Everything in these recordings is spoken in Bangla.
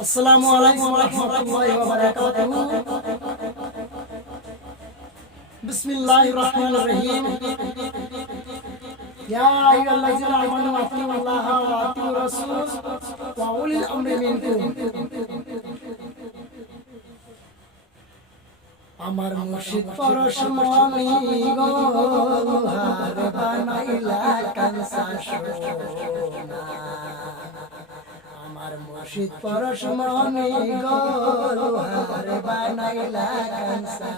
আসসালামু আলাইকুম ওয়া রাহমাতুল্লাহি ওয়া বারাকাতুহু বিসমিল্লাহির রহমানির রহিম ইয়া আইয়ুহাল্লাযীনা আমানু আতিউল্লাহা ওয়া আতিউর রাসূল ওয়া উলিল আমরি মিনকুম আমার মুর্শিদ পরশমণি গো হার বানাইলা কানসা সোনা আমার মুর্শিদ পরশমণি গো হার বানাইলা কানসা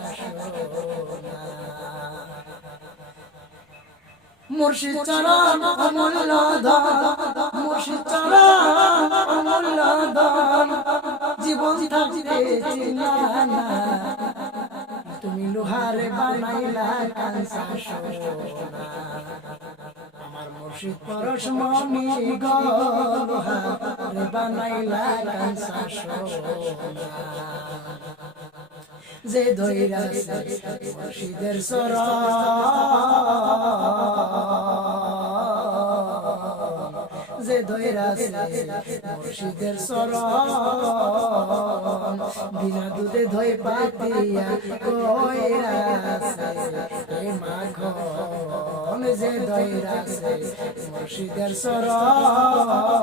মুর্শিদ চরণ অমূল্য ধন, মুর্শিদ চরণ অমূল্য ধন, জীবন থাকতে চিনানা তুমি লোহারে বানাইলা কানসা সোনা আমার মুর্শিদ পরশ গো লোহারে বানাইলা কানসা সোনা যে ধৈরা মুর্শিদের সরা যে ধৈরা মুর্শিদের সরণ বিনা দুধে ধই পাতিয়া কইরা যে ধৈরা মুর্শিদের সরণ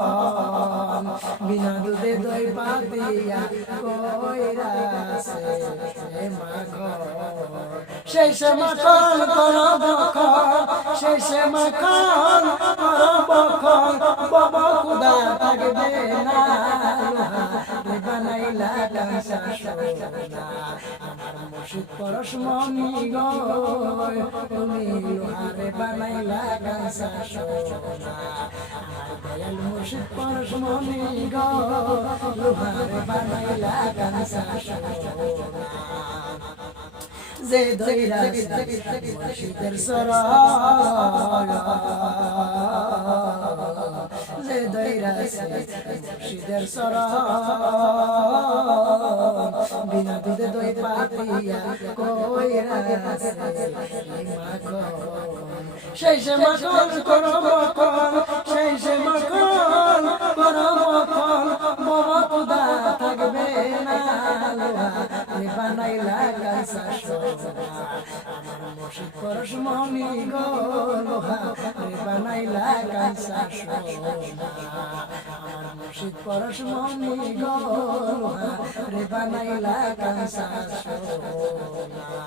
বিনা দুধে দই পাতিয়া কইরা এ মাখন সেই সে মাখন করব সেই সে মাখন করব বাবা খুদা থাকবে না বানাইলা কাঁসা সোনা। পরশ মনি গো, তুমি লোহারে বানাইলা কাঁসা সোনা দয়াল মুর্শিদ পরশ মনি গো, লোহারে বানাইলা কাঁসা সোনা বিনা দুধে দই পাতিয়া কইরা মাখন সেই সে মাখন করো মাখন সেই সে মাখন করো মাখন বাবা খুদা থাকবে না লোহা বানাইলা কাঁসা সোনা আমার মুর্শিদ পরশ মনি গো লোহা বানাইলা কাঁসা সোনা মুর্শিদ পরশ মনি গো রে বানাইলা কাঁসা সোনা